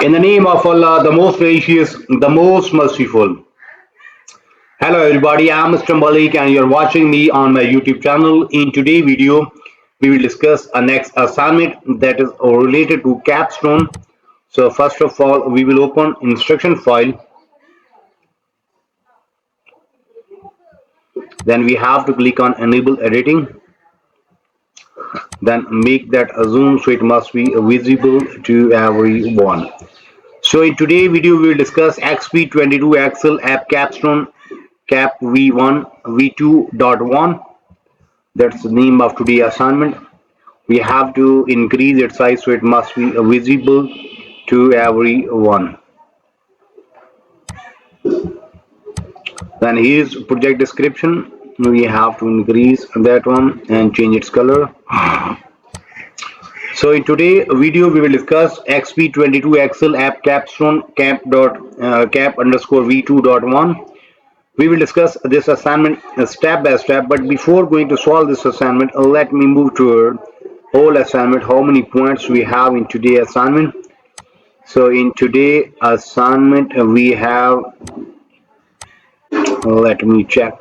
In the name of Allah, the most gracious, the most merciful. Hello everybody, I am Mr. Malik and you're watching me on my YouTube channel. In today's video, we will discuss a next assignment that is related to Capstone. So first of all, we will open instruction file. Then we have to click on enable editing. Then make that a zoom so it must be visible to everyone. So in today's video, we will discuss Exp22 Excel App Capstone Cap v1 v2.1. That's the name of today's assignment. We have to increase its size so it must be visible to everyone. Then here's project description. We have to increase that one and change its color. So in today's video we will discuss Exp22 Excel App Capstone Cap underscore v2.1. We will discuss this assignment step by step, but before going to solve this assignment, let me move to our whole assignment, how many points we have in today's assignment. So in today's assignment we have, let me check,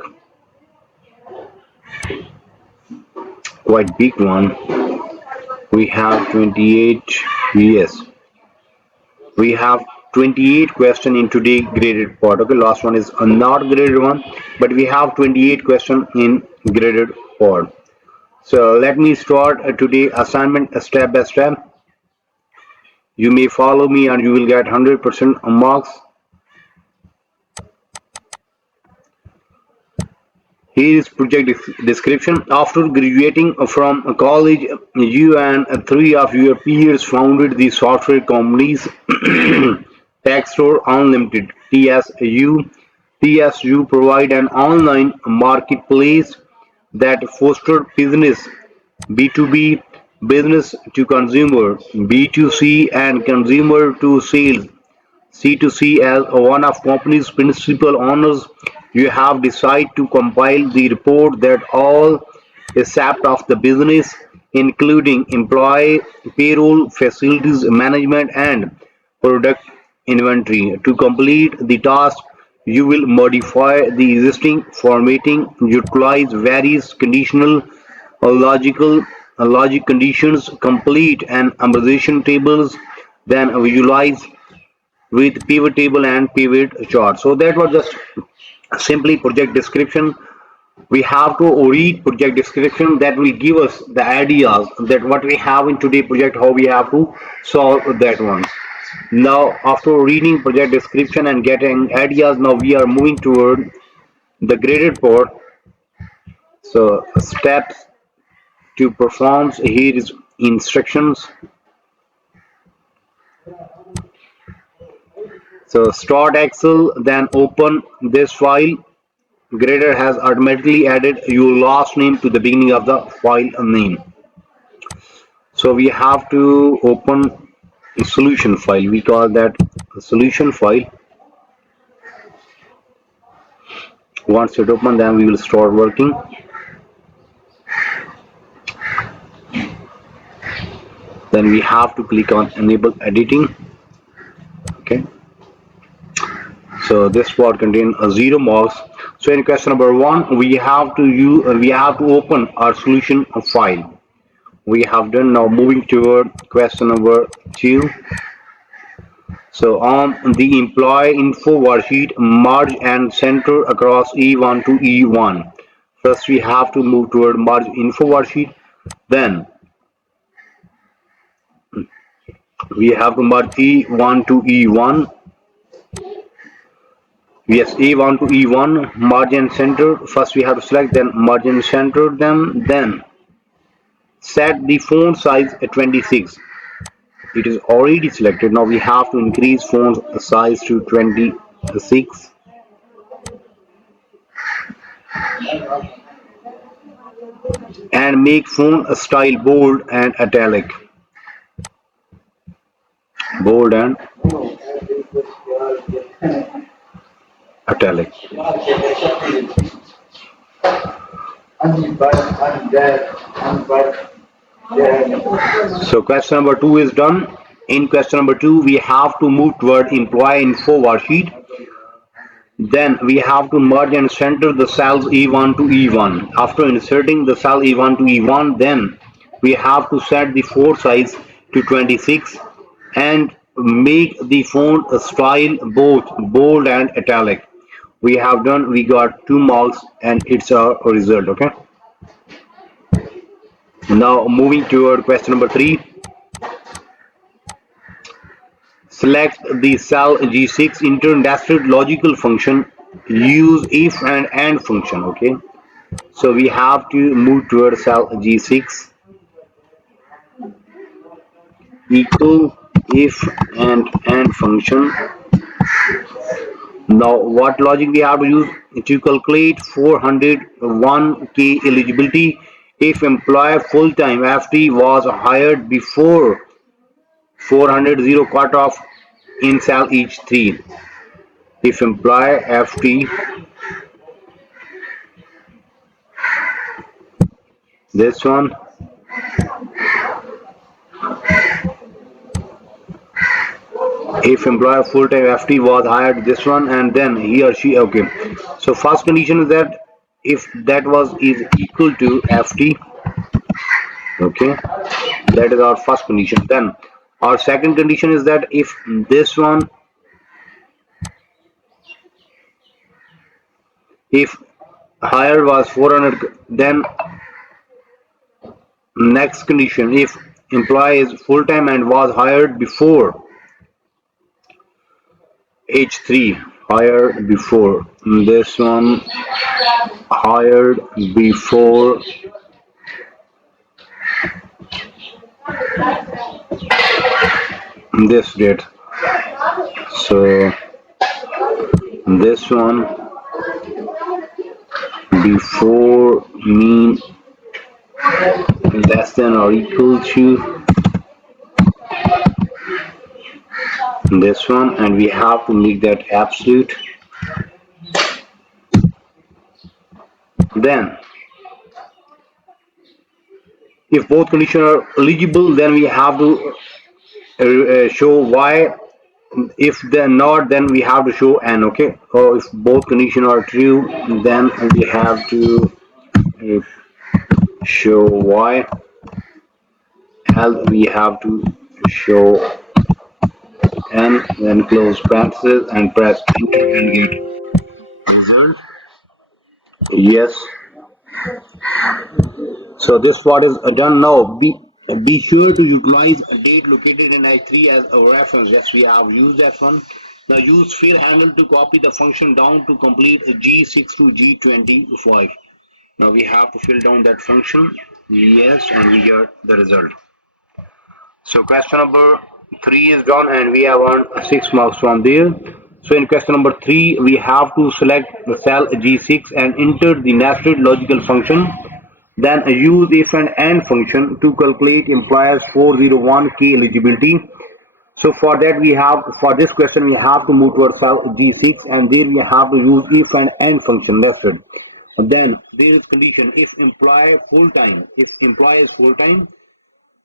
quite big one. We have 28, yes, we have 28 question in today graded part. Okay, last one is a not graded one, but we have 28 question in graded part. So let me start today assignment step by step. You may follow me and you will get 100% marks. Here is project description. After graduating from college, you and three of your peers founded the software companies Store Unlimited (TSU). TSU provide an online marketplace that fosters business B2B, business to consumer, B2C, and consumer to sales, C2C. As one of company's principal owners, you have decided to compile the report that all aspects of the business, including employee, payroll, facilities management, and product inventory. To complete the task, you will modify the existing formatting, utilize various conditional logical logic conditions, complete an amortization tables, then visualize with pivot table and pivot chart. So that was just simply project description. We have to read project description, that will give us the ideas that what we have in today project, how we have to solve that one. Now after reading project description and getting ideas, now we are moving toward the graded part. So steps to perform, here is instructions. So start Excel, then open this file. Grader has automatically added your last name to the beginning of the file name. So we have to open a solution file. We call that a solution file. Once it open, then we will start working. Then we have to click on enable editing. Okay. So this part contains 0 marks. So in question number 1, we have to open our solution file. We have done. Now moving toward question number 2. So on the employee info worksheet, merge and center across E1 to E1. First we have to move toward merge info worksheet. Then we have to merge E1 to E1. Yes, E1 to E1, merge and center. First we have to select, then merge and center them. Then set the font size at 26. It is already selected. Now we have to increase font size to 26. And make font style bold and italic. Bold and italic. So question number 2 is done. In question number 2, we have to move toward employee info worksheet. Then we have to merge and center the cells E1 to E1. After inserting the cell E1 to E1, then we have to set the font size to 26 and make the font style both bold and italic. We have done, we got 2 marks and it's our result. Okay. Now moving toward question number 3. Select the cell G6, enter nested logical function, use if and AND function. Okay. So we have to move towards cell G6, equal if and AND function. Now what logic we have to use to calculate 401k eligibility if employee full-time FT was hired before 400 cutoff in cell H3. If employee FT, this one, if employee full-time FT was hired, this one, and then he or she. Okay, so first condition is that if that was is equal to FT. Okay, that is our first condition. Then our second condition is that if this one, if hired was 400, then next condition, if employee is full-time and was hired before H3, hired before, this one, hired before this date. So this one, before mean less than or equal to this one, and we have to make that absolute. Then if both conditions are eligible, then we have to show y. If they're not, then we have to show n. Okay, or if both conditions are true, then we have to show y, else we have to show n, then close parentheses and press enter and get result. Yes. So this what is done now. Be sure to utilize a date located in I3 as a reference. Yes, we have used that one. Now use fill handle to copy the function down to complete G6 to G25. Now we have to fill down that function. Yes, and we get the result. So question number 3 is done and we have earned 6 marks from there. So in question number 3, we have to select the cell G6 and enter the nested logical function. Then use if and AND function to calculate employer's 401k eligibility. So for that we have, for this question we have to move towards cell G6 and there we have to use if and AND function nested. Then there is condition if employee full-time, if employee is full-time,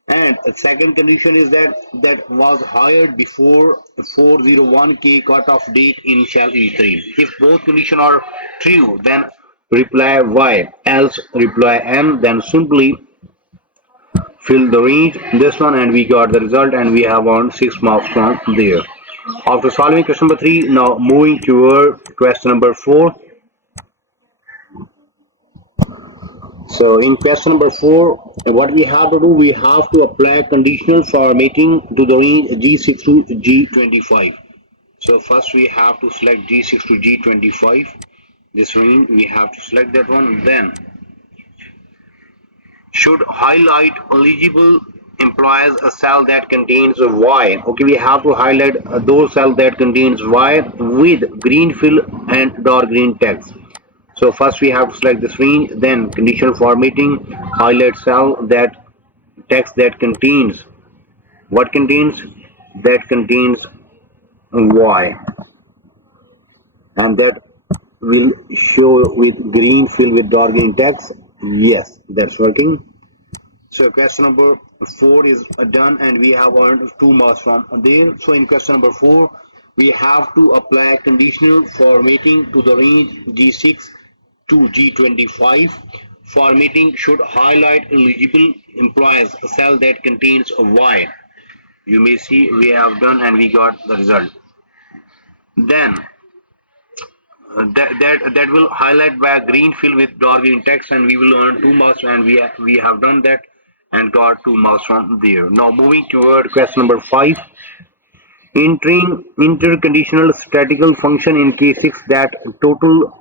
and second condition is that was hired before 401k cutoff date in cell E3. If both conditions are true, then reply Y, else reply M, then simply fill the range, this one, and we got the result and we have earned 6 marks from there. After solving question number 3, now moving toward question number 4. So in question number 4, what we have to do, we have to apply conditional formatting to the range G6 to G25. So first we have to select G6 to G25. This range we have to select that one. Then should highlight eligible employees a cell that contains Y. Okay, we have to highlight those cells that contains Y with green fill and dark green text. So first we have to select this range, then conditional formatting, highlight cell that text that contains, what contains, that contains Y, and that will show with green fill with dark green text. Yes, that's working. So question number 4 is done, and we have earned 2 marks from there. So in question number 4, we have to apply conditional formatting to the range G6 to G25. Formatting should highlight eligible employees a cell that contains a Y. You may see we have done and we got the result. Then that will highlight by a green fill with dark green text, and we will earn 2 marks, and we have done that and got 2 marks from there. Now moving toward question number 5, entering interconditional statistical function in case 6 that total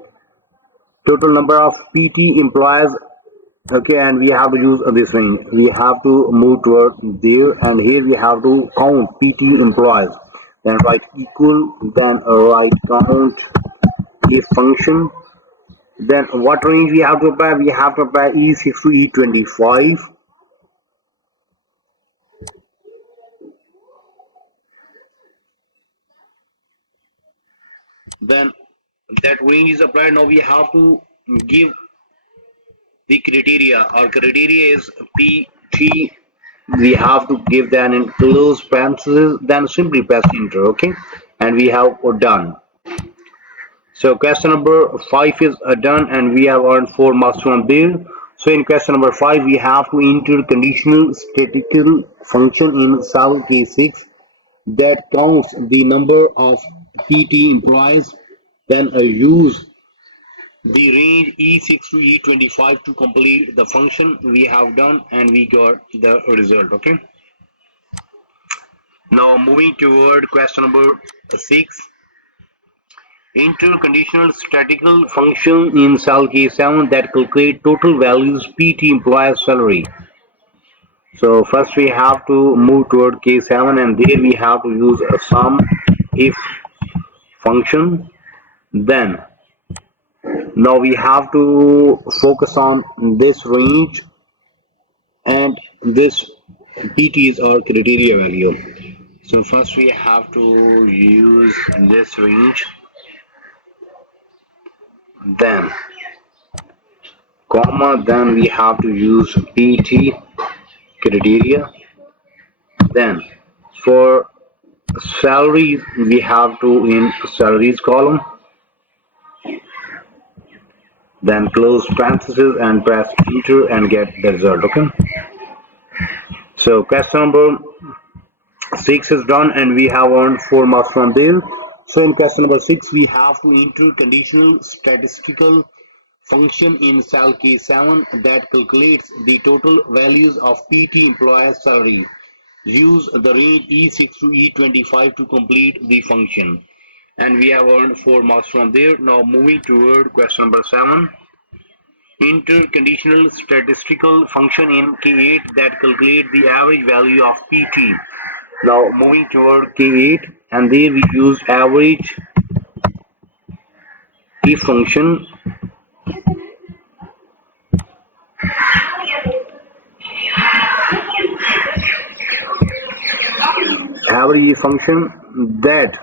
number of PT implies. Okay, and we have to use this range. We have to move toward there, and here we have to count PT implies, then write equal, then write count a function. Then what range we have to apply? We have to apply E6 to E25. Then that range is applied. Now we have to give the criteria. Our criteria is PT. We have to give that in close parentheses. Then simply press enter. Okay, and we have done. So question number 5 is done, and we have earned 4 marks from there. So in question number 5, we have to enter conditional statistical function in cell K6 that counts the number of PT employees. Then use the range E6 to E25 to complete the function. We have done and we got the result. Okay. Now moving toward question number 6. Enter conditional statistical function in cell K7 that calculate total values PT employees salary. So first we have to move toward K7, and there we have to use a sum if function. Then now we have to focus on this range, and this PT is our criteria value. So first we have to use this range, then comma, then we have to use PT criteria. Then for salaries we have to in salaries column, then close parentheses and press enter and get the result. Okay, so question number 6 is done, and we have earned 4 marks from there. So in question number 6, we have to enter conditional statistical function in cell K7 that calculates the total values of PT employees salary. Use the range E6 to E25 to complete the function, and we have earned 4 marks from there. Now moving toward question number 7, enter conditional statistical function in K8 that calculate the average value of PT. Now moving toward K8, and there we use average if function. Average function that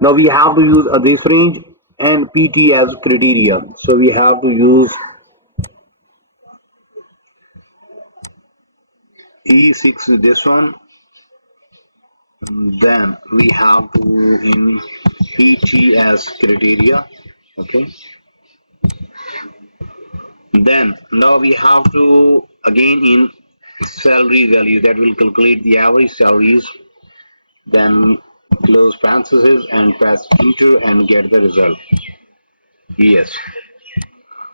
now we have to use this range and PT as criteria. So we have to use E6 this one, then we have to in PT as criteria. Okay, then now we have to again in salary value that will calculate the average salaries, then close parentheses and press enter and get the result. Yes.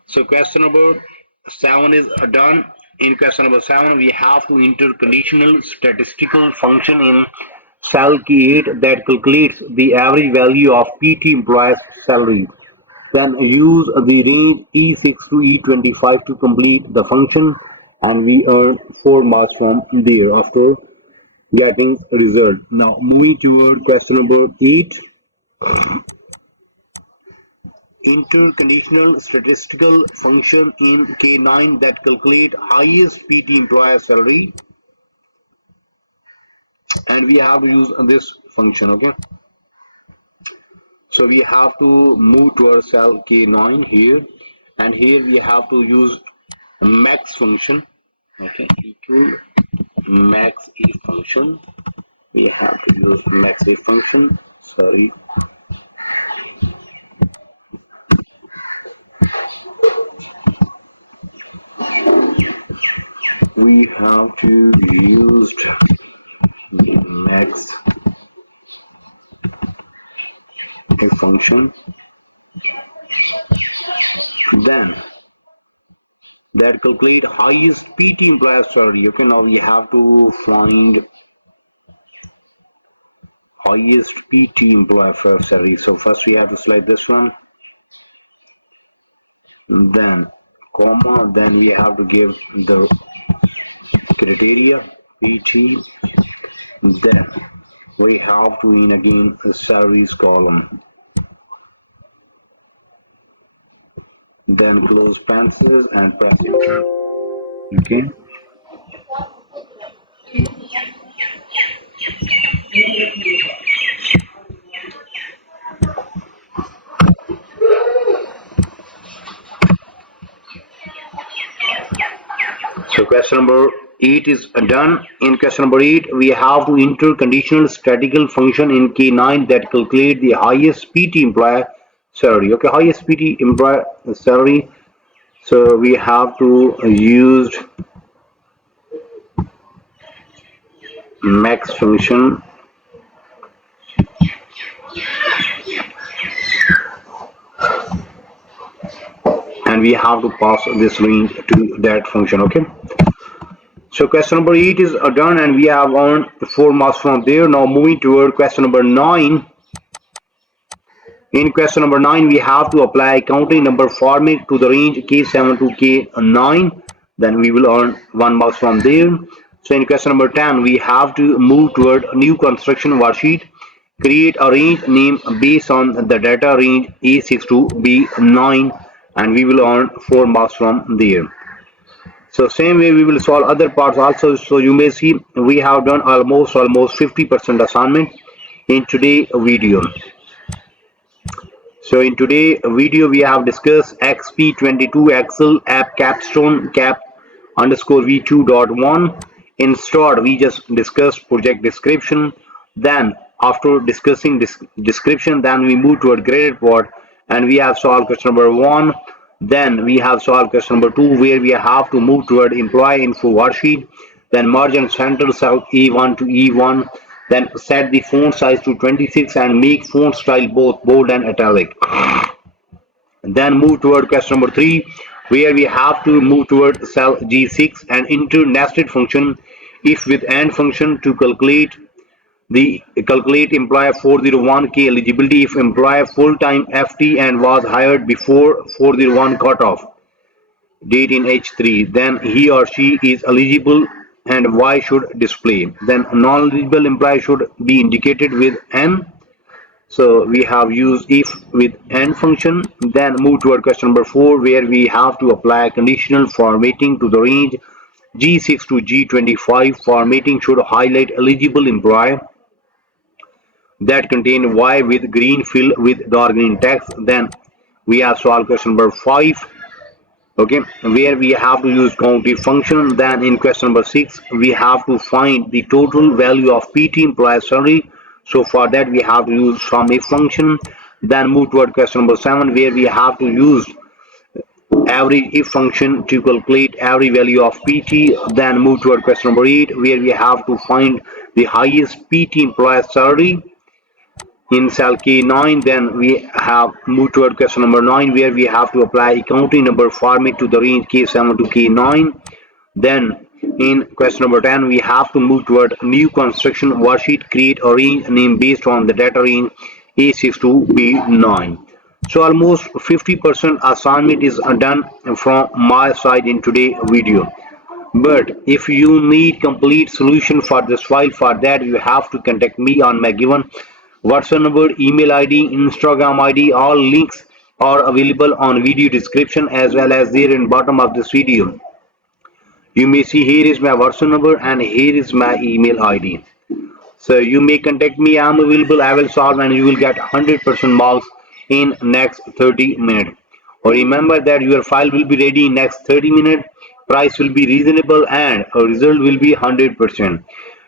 So question number 7 is done. In question number 7, we have to enter conditional statistical function in cell K8 that calculates the average value of PT employees salary. Then use the range E6 to E25 to complete the function, and we earn 4 marks from there after getting result. Now moving toward question number 8, enter conditional statistical function in K9 that calculate highest PT employer salary, and we have to use this function. Okay, so we have to move towards cell K9 here, and here we have to use max function. Okay, equal max if function. We have to use max if function. Sorry, we have to use max if function. Then that calculate highest PT employer salary. Okay, now we have to find highest PT employer salary. So first we have to select this one, then comma, then we have to give the criteria PT, then we have to in again the salaries column, then close parentheses and press enter. Okay, so question number 8 is done. In question number 8 we have to enter conditional statistical function in K9 that calculate the highest PT employer salary. Okay, highest PT employer salary. So we have to use max function, and we have to pass this range to that function. Okay, so question number 8 is done and we have earned 4 marks from there. Now moving toward question number 9. In question number 9 we have to apply counting number format to the range K7 to K9, then we will earn 1 marks from there. So in question number 10 we have to move toward a new construction worksheet, create a range name based on the data range A6 to B9, and we will earn 4 marks from there. So same way we will solve other parts also. So you may see we have done almost 50% assignment in today's video. So in today's video we have discussed Exp22 Excel App Capstone Cap underscore v2.1. Instead we just discussed project description. Then after discussing description, then we move toward graded part and we have solved question number 1. Then we have solved question number 2 where we have to move toward employee info worksheet. Then merge and center cell E1 to E1. Then set the font size to 26 and make font style both bold and italic. Then move toward question number 3 where we have to move toward cell G6 and enter nested function if with AND function to calculate employer 401k eligibility if employer full-time FT and was hired before 401 cutoff date in H3, then he or she is eligible and Y should display. Then non-eligible employee should be indicated with N. So we have used if with N function. Then move toward question number 4 where we have to apply conditional formatting to the range G6 to G25. Formatting should highlight eligible employee that contain Y with green fill with dark green text. Then we have solved question number 5, okay, where we have to use count if function. Then in question number 6 we have to find the total value of PT employee salary. So for that we have to use sum if function. Then move toward question number 7 where we have to use average if function to calculate every value of PT. Then move toward question number 8 where we have to find the highest PT employee salary in cell K9. Then we have moved toward question number 9 where we have to apply accounting number format to the range K7 to K9. Then in question number 10 we have to move toward new construction worksheet, create a range name based on the data range A6 to B9. So almost 50% assignment is done from my side in today's video. But if you need complete solution for this file, for that you have to contact me on my given WhatsApp number, email ID, Instagram ID. All links are available on video description as well as there in bottom of this video. You may see here is my WhatsApp number and here is my email ID. So you may contact me. I am available. I will solve and you will get 100% marks in next 30 minutes. Or remember that your file will be ready in next 30 minutes. price will be reasonable, and a result will be 100%.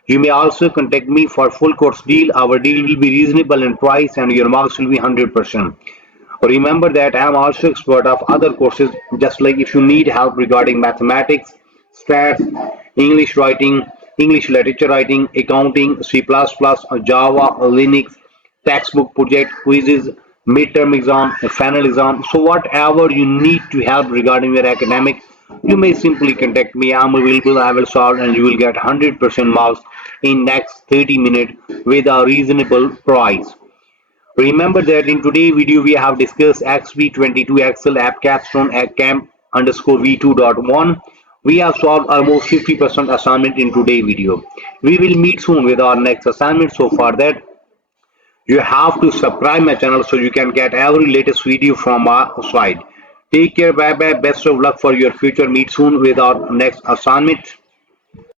You may also contact me for full course deal. Our deal will be reasonable in price and your marks will be 100%. Remember that I am also expert of other courses, just like if you need help regarding mathematics, stats, English writing, English literature writing, accounting, C++, Java, Linux, textbook project, quizzes, midterm exam, final exam. So whatever you need to help regarding your academic, you may simply contact me. I'm available. I will solve, and you will get 100% marks in next 30 minutes with a reasonable price. Remember that in today's video we have discussed Exp22 Excel App Capstone Camp underscore v2.1. We have solved almost 50% assignment in today's video. We will meet soon with our next assignment. So for that, you have to subscribe my channel so you can get every latest video from our side. Take care, bye bye, best of luck for your future. Meet soon with our next assignment.